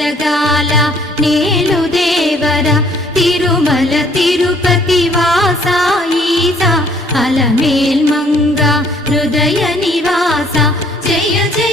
జగాల నేలు దేవర తిరుమల తిరుపతి వాస ఈస అలమేల్ మంగ హృదయ నివాస జయ జయ